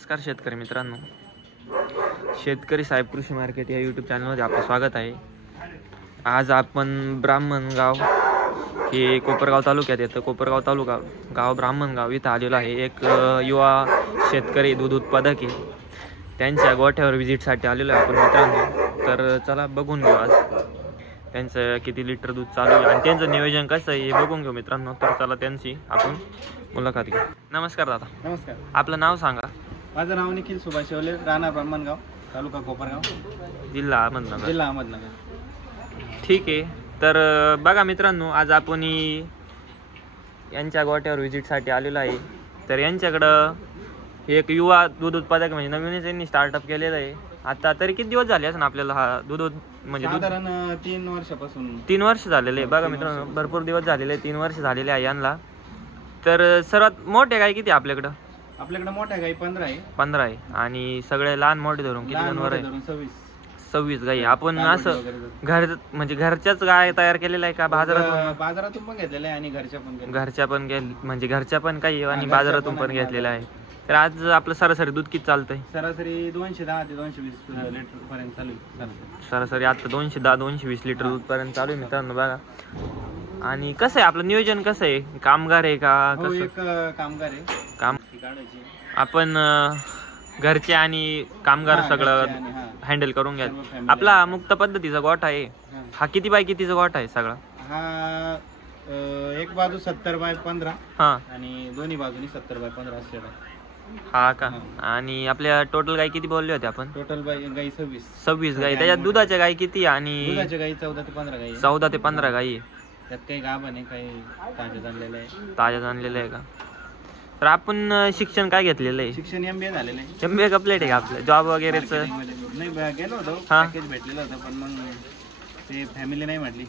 नमस्कार शेतकरी मित्रांनो, शेतकरी साहेब कृषी मार्केट या यूट्यूब चॅनलमध्ये आपलं स्वागत आहे. आज आपण ब्राह्मणगाव हे कोपरगाव तालुक्यात येतं. कोपरगाव तालुका गाव ब्राह्मणगाव इथं आलेलो आहे. एक युवा शेतकरी दूध उत्पादक आहे, त्यांच्या गोठ्यावर व्हिजिटसाठी आलेलो आहे आपण मित्रांनो. तर चला बघून घेऊ आज त्यांचं किती लिटर दूध चालू आहे आणि त्यांचं नियोजन कसं आहे हे बघून घेऊ मित्रांनो. तर चला त्यांची आपण मुलाखत घेऊ. नमस्कार दादा. नमस्कार. आपलं नाव सांगा. माझं नाव निखिल सुभाष शेवले, राणा ब्राह्मणगाव, तालुका कोपरगाव, जिल्हा अहमदनगर. ठीक आहे. तर बघा मित्रांनो, आज आपण यांच्या गोठ्यावर व्हिजिटसाठी आलेलो आहे. तर यांच्याकडं एक युवा दूध उत्पादक म्हणजे नवीनच यांनी स्टार्टअप केलेलं आहे. आता तरी किती दिवस झाले असं आपल्याला हा दूध म्हणजे साधारण 3 वर्षापासून 3 वर्ष झालेले आहे. बघा मित्रांनो, भरपूर दिवस झालेले, 3 वर्ष झालेले आहे यांना. तर सर्वात मोठे गाय किती आपल्याकडं? आपल्याकडे मोठ्या गाई 15 आहे आणि सगळे लहान मोठे धरून किती जनावर आहे? 26 गाई. आपण असं म्हणजे घरच्याच गाय तयार केलेल्या आहे का बाजारातून पण घेतलेल्या आहे आणि घरच्या पण काही आणि बाजारातून पण घेतलेल्या आहे. तर आज आपलं सरासरी दूध किती चालतंय? सरासरी 210 ते 220 लिटर पर्यंत चालू आहे. सरासरी आता 210-220 लिटर दूध पर्यंत चालू आहे मित्रांनो. बघा आणि कसं आहे आपलं नियोजन, कसं आहे? कामगार आहे का कसं? एक कामगार आहे. आपण घरचे आणि कामगार सगळं हँडल करून घ्या. आपला मुक्त पद्धतीचा गोठा आहे. हा किती बाय कितीचा गोठा आहे सगळा? हा एक बाजू 70x15 हा आणि दोन्ही बाजूनी 70x15 असलेला. हा का? आणि आपल्या टोटल गाय किती बोलले होते आपण? टोटल गाई 26 गाई. त्याच्यात दुधाच्या गाय किती? आणि दुधाच्या गाई 14 ते 15 गाई. 14 ते 15 गाई. त्यात काही गाभण आहे, काही ताज्या आणलेलं आहे का? तर आपण शिक्षण काय घेतलेलं आहे? शिक्षण MBA झालेलं आहे. MBA कंप्लीट आहे का आपलं? जॉब वगैरेच नाही, गेलो होतो, पॅकेज भेटलेलं होतं, पण मग ते फॅमिली नाही म्हटली.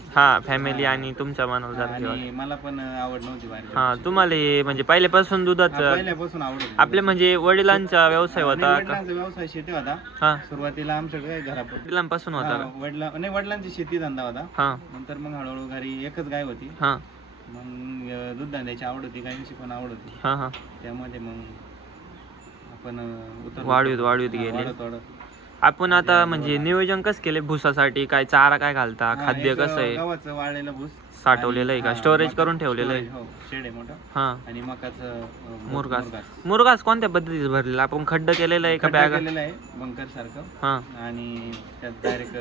फॅमिली आणि तुमच्या मनावर आणि मला पण आवड नव्हती बाहेर. तुम्हाला म्हणजे पहिल्यापासून दुधाचं पहिल्यापासून आवड होती. आपले म्हणजे वडिलांचा व्यवसाय होता? वडिलांचा व्यवसाय शेती होता. सुरुवातीला आमच्याकडे वडिलांपासून होता? वडिलांची शेती धंदा होता. नंतर मग हळूहळू घरी एकच गाय होती. मग दूध धंद्याची आवड होती, गायींची पण आवड होती. त्यामध्ये मग आपण वाढवीत गेले. आपण आता म्हणजे नियोजन कसं केले? भुसासाठी काय चारा काय घालता? खाद्य कसं आहे? गव्हाचं वाळलेलं भूस साठवलेलं आहे का? स्टोरेज करून ठेवलेलं आहे? शेड आहे मोठा. आणि मकाचं मुरघास कोणत्या पद्धतीचं भरलेलं? आपण खड्ड केलेलं आहे का बॅग केलेलं आहे बंकर सारखं? आणि त्यात डायरेक्ट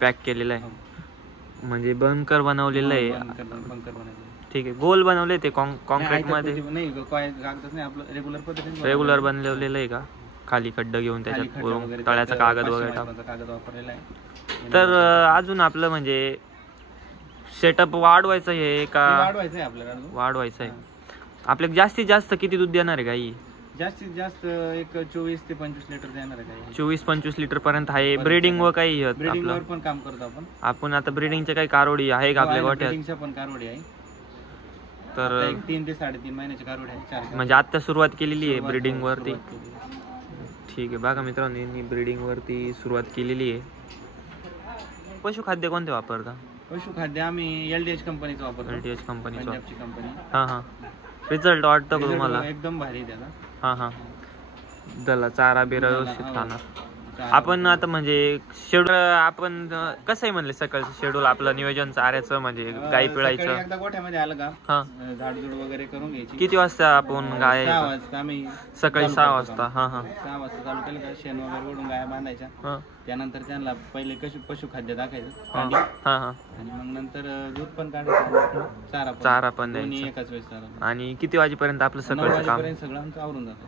पॅक केलेलं आहे. म्हणजे बंकर बनवलेलं आहे. बंकर बनवलेलं. ठीक आहे. गोल बनवले ते कॉन्क्रीट मध्ये? नाही, आपलं रेग्युलर बनवलेलं आहे का? खाली खड्ड घेऊन त्याच्यात तळ्याचा कागद वगैरे वापरलेला आहे. तर अजून आपलं म्हणजे सेटअप वाढवायचं आहे का? वाढवायचं आहे. आपल्याला जास्तीत जास्त किती दूध देणार आहे गाई? जास्तीत जास्त एक 24 ते 25 लिटर देणार आहे. 24-25 लिटर पर्यंत आहे. ब्रीडिंग व काही ब्रीडिंग वर पण काम करतो आपण. आता ब्रीडिंगच्या काही कारोडी आहे का आपल्या गोठ्यात? पण कारोडी आहे. तर 3 ते 3.5 महिन्याची कारोडी आहे. म्हणजे आता सुरुवात केलेली आहे ब्रीडिंग वरती. ठीक आहे. बघा मित्रांनो, यांनी ब्रीडिंग वरती सुरुवात केलेली आहे. पशुखाद्य कोणते वापरता? पशुखाद्य आम्ही LDH कंपनीचं वापरतो. LDH कंपनीचं. कंपनी. रिझल्ट वाटतो का तुम्हाला? एकदम भारी त्याला. त्याला चारा बिरा व्यवस्थित खाणार. आपण आता म्हणजे शेड्यूल आपण कसं आहे म्हणले सकाळचं शेड्यूल आपलं नियोजन चाऱ्याचं म्हणजे गाई पिळायचं? एकदा गोठ्यामध्ये आलं का झाडझूड वगैरे करून घ्यायची. किती वाजता आपण गाय? 6 वाजता. आम्ही सकाळी 6 वाजता. 6 वाजता चालू केलं का शेण वगैरे ओढून गाया बांधायच्या. त्यानंतर त्यांना पहिले पशुखाद्य टाकायचं आणि मग नंतर दूध पण काढायचं, चारा पण एकाच वेळेस. आणि किती वाजेपर्यंत आपलं सकाळचं काम? सगळं आमचं आवरून जातं.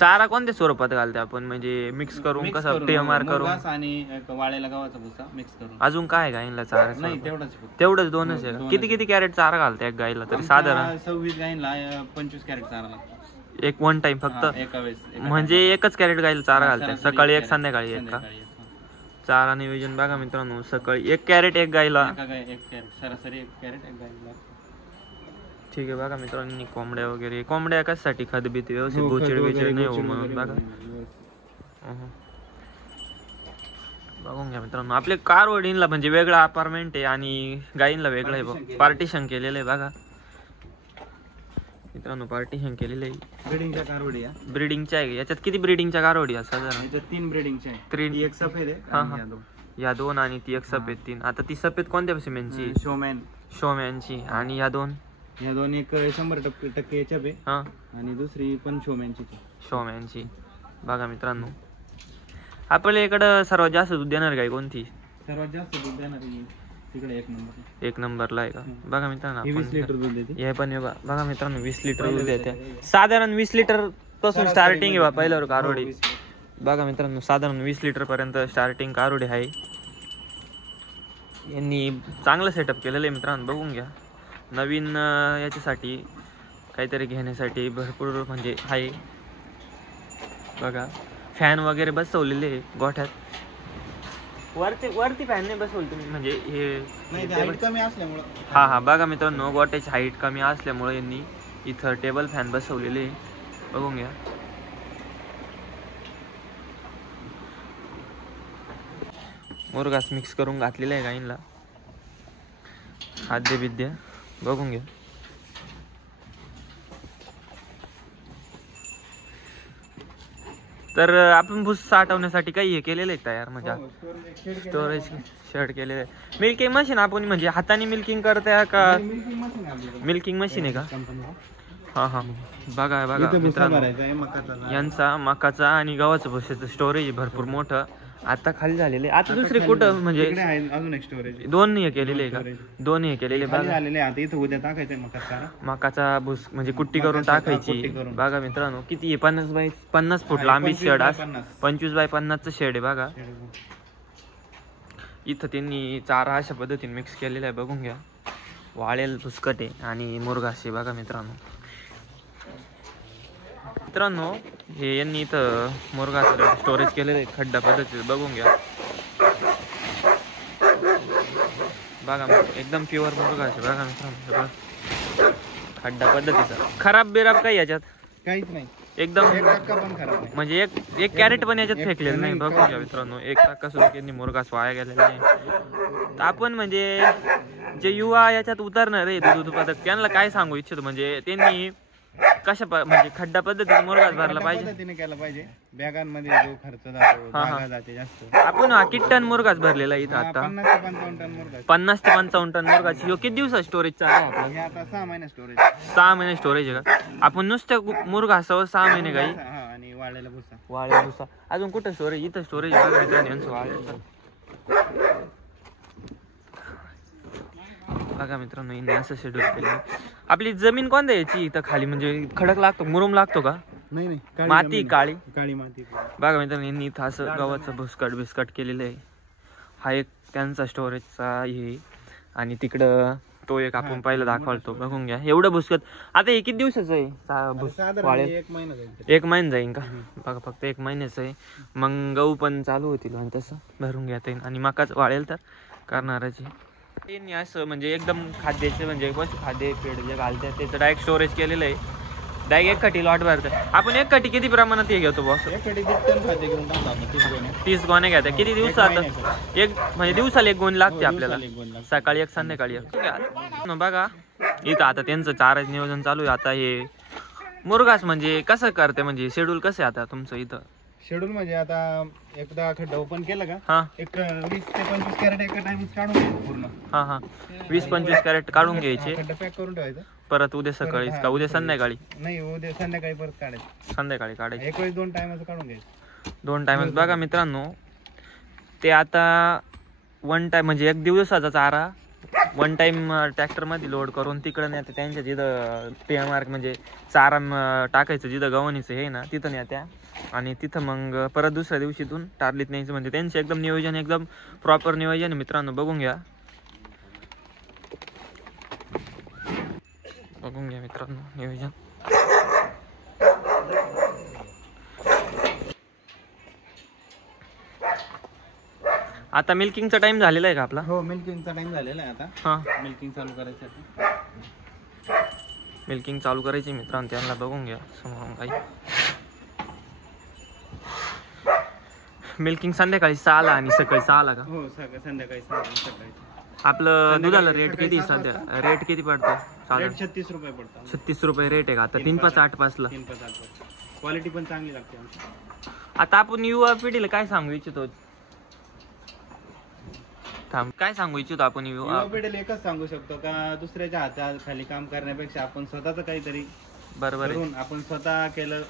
चारा कोणत्या स्वरूपात घालते आपण? म्हणजे मिक्स करून कसं TMR करून आणि वाळलेला गव्हाचा भुसा मिक्स करून. अजून काय गायीला चारा? नाही, तेवढंच 2च आहे. किती कॅरेट चारा घालते एक गायीला तरी साधारण? 26 गायीला 25 कॅरेट चारा लागतो. एक वन टाइम फक्त? एका वेळेस. म्हणजे एकच कॅरेट गायीला चारा घालते? सकाळी एक संध्याकाळी एक का? चारा नियोजन बघा मित्रांनो, सकाळी 1 कॅरेट एक गायीला. सरासरी 1 कॅरेट एक गायीला. ठीक आहे. बघा मित्रांनो, कोंबड्या कशासाठी खतबीत व्यवस्थित बोचेड नाही हो म्हणून. बघा बघून घ्या मित्रांनो. आपले कारवडींला म्हणजे वेगळा अपार्टमेंट आहे आणि गायींला वेगळं आहे. पार्टिशन केलेलं आहे. बघा मित्रांनो पार्टिशन केलेलं आहे. ब्रीडिंगच्या कारवडी आहे. ब्रीडिंगच्या आहे. याच्यात किती ब्रीडिंगच्या कारवडी आहे साधारण? याच्यात 3 ब्रीडिंगच्या आहे. 3. एक सफेद आहे हा आणि हा या 2. या 2 आणि ती एक सफेद 3. आता ती सफेद कोणत्या सिमेंटची? शोमॅन. शोमॅनची. आणि या 2? या 2 एक 100% याच्यात आहे. हा. आणि दुसरी पण शोमॅनची. शोमॅनची. बघा मित्रांनो आपल्या इकडं सर्वात जास्त दूध देणार गाय कोणती? सर्वात जास्त दूध देणारी तिकडे 1 नंबर. 1 नंबरला आहे का? बघा मित्रांनो 20 लिटर दूध देते. हे पण बघा मित्रांनो 20 लिटर दूध देते. साधारण 20 लिटर पासून स्टार्टिंग आहे पहिल्यावर कारवडी. बघा मित्रांनो साधारण 20 लिटर पर्यंत स्टार्टिंग कारवडी आहे. यांनी चांगलं सेटअप केलेलं आहे मित्रांनो, बघून घ्या. नवीन याच्यासाठी काहीतरी घेण्यासाठी भरपूर म्हणजे आहे. बघा फॅन वगैरे बसवलेले आहे गोठ्यात. वरती फॅन नाही बसवलं तुम्ही म्हणजे हे कमी असल्यामुळे. हा हा बघा मित्रांनो गोठ्याची हाईट कमी असल्यामुळे यांनी इथं टेबल फॅन बसवलेले आहे, बघून घ्या. मुरघास मिक्स करून घातलेला आहे गाईंना, खाद्य विद्या बघून घ्या. तर आपण भूस साठवण्यासाठी काही हे केलेलं आहे तयार म्हणजे स्टोरेज शेड केलेलं आहे. मिल्किंग मशीन आपण म्हणजे हाताने मिल्किंग करताय का? मिल्किंग मशीन आहे का? हा हा बघा बघा मित्रांनो यांचा मकाचा आणि गव्हाचं भुशाचं स्टोरेज भरपूर मोठं आता खाली झालेले. आता दुसरे कुठं म्हणजे अजून एक स्टोरेज 2 हे केलेले आहे का? 2 हे केलेले आता इथं उद्या टाकायचंय मकाचा भुस म्हणजे कुट्टी करून टाकायची. बघा मित्रांनो किती आहे 50 फूट लांबी शेड, 25 बाय 50चं शेड आहे बघा. इथं त्यांनी चारा अशा पद्धतीने मिक्स केलेला आहे, बघून घ्या. वाळेल भुसकट आहे आणि मुरघास आहे बघा मित्रांनो. हे यांनी इथं मुरघास स्टोरेज केलेलं आहे खड्डा पद्धतीने, बघून घ्या. बघा एकदम प्युअर मुरघास आहे बघा मित्रांनो. खड्डा पद्धतीचा खराब बिराब काही याच्यात काहीच नाही, एकदम पण खराब म्हणजे एक कॅरेट पण याच्यात फेकलेलं नाही, बघून घ्या मित्रांनो. 1 टक्का सुद्धा त्यांनी मुरघास वाया गेलेला नाही. आपण म्हणजे जे युवा याच्यात उतरणार आहे दूध उत्पादक त्यांना काय सांगू इच्छितो म्हणजे त्यांनी कशा म्हणजे खड्डा पद्धतीने मुरघास भरला पाहिजे, केला पाहिजे. बॅगांमध्ये जो खर्च जातो जागा जाते जास्त. आपण किती टन मुरघास भरलेला इथं आता? 50 ते 55 टन मुरघास. किती दिवसात स्टोरेजचा आहे आपला? आता 6 महिने स्टोरेज. 6 महिने स्टोरेज आहे का? आपण नुसत्या मुरघासावर 6 महिने काही आणि वाळलेला भुसा. वाळलेला भुसा अजून कुठं स्टोरेज? इथं स्टोरेज बघा मित्रांनो. यांनी असं शेड्यूल केलं. आपली जमीन कोणत्या याची इथं खाली म्हणजे खडक लागतो मुरुम लागतो का? नाही माती काळी माती. बघा मित्रांनो यांनी इथं असं गव्हाचं बिस्कट केलेलं आहे. हा एक त्यांचा स्टोरेजचा हे. आणि तिकडं तो एक आपण पहिला दाखवतो, बघून घ्या. एवढं भुसकट आता हे किती दिवसाचं आहे? 1 महिना जाईल का? बघा फक्त 1 महिन्याचं आहे. मग गहू पण चालू होतील आणि तसं भरून घेता येईल. आणि मकाच वाळेल तर करणारच आहे. त्यांनी असं म्हणजे एकदम खाद्याचे म्हणजे पशु खाद्य पेड जे घालतात त्याचं डायरेक्ट स्टोरेज केलेलं आहे. डायरेक्ट 1 कटी लॉट भरतात. आपण 1 कटी किती प्रमाणात हे घेतो बॉस? 30 गोण्या घ्या. किती दिवसात? एक म्हणजे दिवसाला 1 गोणी लागते आपल्याला, सकाळी 1 संध्याकाळी 1. बघा इथं आता त्यांचं चाराच नियोजन चालू आहे. आता हे मुरघास म्हणजे कसं करते म्हणजे शेड्यूल कसं आहे आता तुमचं इथं? शेड्यूल म्हणजे आता एकदा खड्डा ओपन केलं का? हा. एक 20 ते 25 कॅरेट एका टाइम काढून घ्यायचं पूर्ण. हा हा 20-25 कॅरेट काढून घ्यायचे. खड्डा पॅक करून ठेवायचं. परत उद्या सकाळी का उद्या संध्याकाळी? नाही उद्या संध्याकाळी परत काढायचं. संध्याकाळी काढायचं. एक वेळेस 2 टाइमाचं काढून घ्यायचं. 2 टाइमच. बघा मित्रांनो ते आता 1 टाइम म्हणजे 1 दिवसाचा चारा 1 टाइम ट्रॅक्टरमध्ये लोड करून तिकडं नाही आता त्यांच्या जिथं पेमार्क म्हणजे चारा टाकायचं जिथं गव्हाणीचं हे ना तिथं नाही त्या. आणि तिथं मग परत दुसऱ्या दिवशीतून टार्लीत न्यायचं. म्हणजे त्यांचं एकदम नियोजन एकदम प्रॉपर नियोजन आहे मित्रांनो, बघून घ्या. बघून घ्या मित्रांनो नियोजन. आता मिल्किंगचा टाइम झालेला आहे का आपला? हो मिल्किंगचा टाइम झालेला आहे आता. हा मिल्किंग चालू करायचं. मिल्किंग चालू करायची मित्रांनो, त्यांना बघून घ्या समोरून काही. मिल्किंग संध्याकाळी 6ला आणि सकाळी 6ला का? हो संध्याकाळी 6 सकाळी. आपलं दुधाला रेट किती सध्या? रेट किती पडतो? रेट 36 रुपये पडतो. 36 रुपये रेट आहे का आता? 3-5-8-5 ला. 3-5-8. क्वालिटी पण चांगली लागते आमची. आता आपण युवा पिढीला काय सांगू इच्छितो? काय सांगू इच्छितो आपण युवा पिढीला एकच सांगू शकतो का दुसऱ्याच्या हाताखाली काम करण्यापेक्षा आपण स्वतःच काहीतरी बरोबर करून आपण स्वतः केलं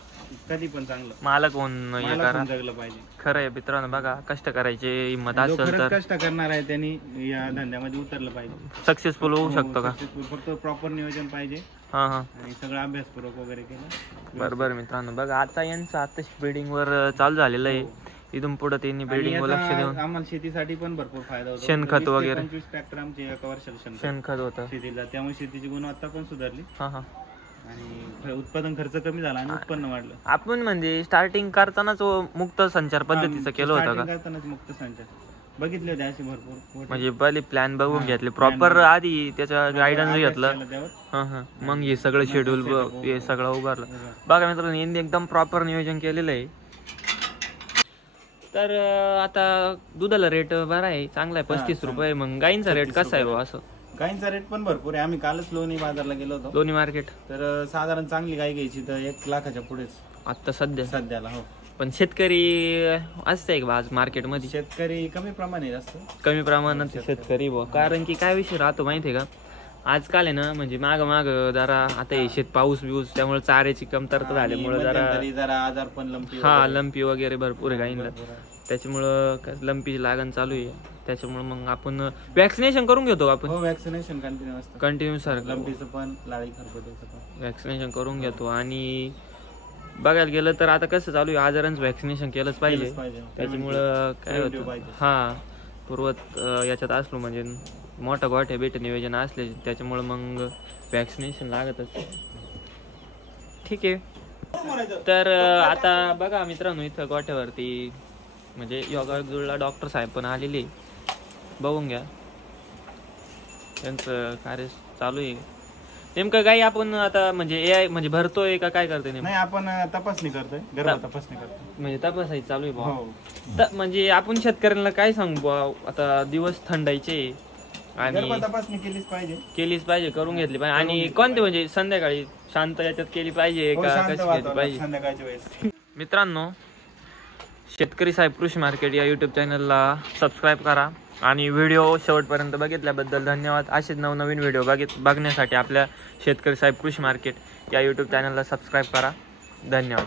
कधी पण चांगलं. मालक होऊन हे करा. जगलं पाहिजे. खरं आहे मित्रांनो. बघा कष्ट करायचे हिंमत असेल तर कष्ट करणार आहे त्यांनी या धंद्यामध्ये उतरलं पाहिजे. सक्सेसफुल होऊ शकतो का? फक्त प्रॉपर नियोजन पाहिजे. हा हा. आणि सगळं अभ्यासपूर्वक वगैरे केलं. बरोबर मित्रांनो. बघा आता यांचं आता बिल्डिंग वर चालू झालेलं आहे. इथून पुढे त्यांनी बिल्डिंग वर लक्ष देऊन आम्हाला शेतीसाठी पण भरपूर फायदा होतो. शेणखत वगैरे 25 ट्रॅक्टर आमचे एका वर्षाला शेणखत होतं शेतीला. त्यामुळे शेतीची गुणवत्ता पण सुधारली. हा हा. आणि उत्पादन खर्च कमी झाला आणि उत्पन्न वाढलं. आपण म्हणजे स्टार्टिंग करतानाच मुक्त संचार पद्धतीचं केलं होतं का? करतानाच मुक्त संचार बघितले होते असे भरपूर. म्हणजे पहिले प्लॅन बघून घेतले प्रॉपर, आधी त्याचा गायडन्स घेतलं. हा हा. मग हे सगळं शेड्यूल हे सगळं उभारलं. बघा मित्रांनो यांनी एकदम प्रॉपर नियोजन केलेलं आहे. तर आता दुधाला रेट बरा आहे, चांगला आहे, 35 रुपये. मग गाईंचा रेट कसा आहे असं? गाईंचा रेट पण भरपूर आहे. आम्ही कालच लोणी बाजारला गेलो होतो. लोणी मार्केट. तर साधारण चांगली गाय घ्यायची तर 1 लाखाच्या पुढेच आता सध्याला. हो. पण शेतकरी असते का आज मार्केटमध्ये? शेतकरी कमी प्रमाणात असतो. कमी प्रमाणात शेतकरी कारण की काय विषय राहतो माहितीये का? आजकाल आहे ना म्हणजे माग जरा आता हे पाऊस बिऊस त्यामुळे चाऱ्याची कमतरता झाल्यामुळे जरा आजार पण लंपी वगैरे भरपूर आहे गाईंना. त्याच्यामुळं लंपीची लागण चालू आहे. त्याच्यामुळे मग आपण वॅक्सिनेशन करून घेतो. आपण वॅक्सिनेशन कंटिन्यू सर लंपीचं पण लाळी खरबुड्याचं पण वॅक्सिनेशन करून घेतो. आणि बघायला गेलं तर आता कसं चालू आहे आजारांचं वॅक्सिनेशन केलंच पाहिजे. त्याच्यामुळं काय होतं हा पूर्वत याच्यात असलो म्हणजे मोठा गोठ्या बेट नियोजन असले त्याच्यामुळे मग वॅक्सिनेशन लागतच. ठीक आहे. तर आता बघा मित्रांनो इथं गोठ्यावरती म्हणजे योगायोगला डॉक्टर साहेब पण आलेले, बघून घ्या त्यांचं कार्य चालू आहे. नेमकं काही आपण आता म्हणजे AI म्हणजे भरतोय का काय करतोय? नाही आपण तपासणी करतोय, गर्भ तपासणी करतोय. म्हणजे तपासायची चालू आहे भाऊ. म्हणजे आपण शेतकऱ्यांना काय सांगू आता दिवस थंडायचे आणि तपासणी केलीच पाहिजे करून घेतली पाहिजे. आणि कोणते म्हणजे संध्याकाळी शांत याच्यात केली पाहिजे का कशी केली पाहिजे संध्याकाळच्या वेळेस? मित्रांनो शेतकरी साहेब कृषी मार्केट या युट्यूब चॅनलला सबस्क्राईब करा आणि व्हिडिओ शेवटपर्यंत बघितल्याबद्दल धन्यवाद. असेच नवनवीन व्हिडिओ बघण्यासाठी आपल्या शेतकरी साहेब कृषी मार्केट या युट्यूब चॅनलला सबस्क्राईब करा. धन्यवाद.